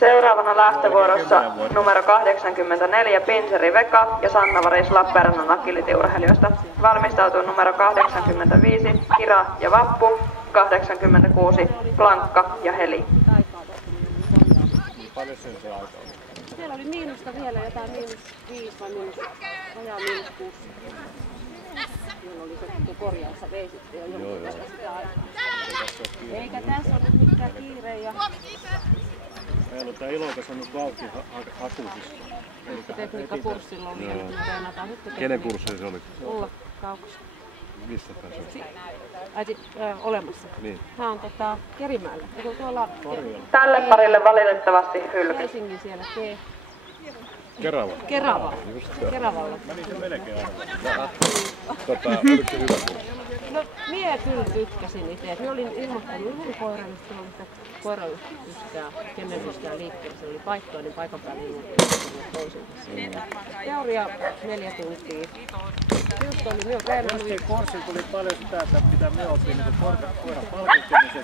Seuraavana lähtövuorossa numero 84 Pinseri Veka ja Sanna Varis Lappeenrannan agility-urheilijoista. Valmistautuu numero 85 Kira ja Vappu, 86 Plankka ja Heli. Siellä oli miinusta vielä, jotain -5 vai -6. Siellä oli se korjaussa veisitte jo jonkun verran sitä aikaa. Eikä tässä ole mikään kiire. Meillä on tää Ilokas on nyt vauhtihakuisissa. Tekniikkakurssilla oli ja nyt me treenataan hyppytekniikkaa. Kenen kurssi se oli? Ulla Kaukas. Missä tässä on? Olemassa. Niin. Hän on Kerimäellä. Eikö tuolla Tälle parille valitettavasti hylky. Helsingin siellä Keravalla. Keravalla. Meni se melkein aivan. Oliko se hyvä kurssi? No, mie kyllä tykkäsin itse. Minä olin ilmoittanut yhden koiran, että sitä koiran kenen pystää liikkeelle. Se oli paikkaa, niin paikan päällä ilmoittanut toisen kanssa. Teoria 4 tuntia. Just oli, minä olen treenannut. Kurssin tuli paljon sitä, että pitää me oppia koiran palkitsemisen.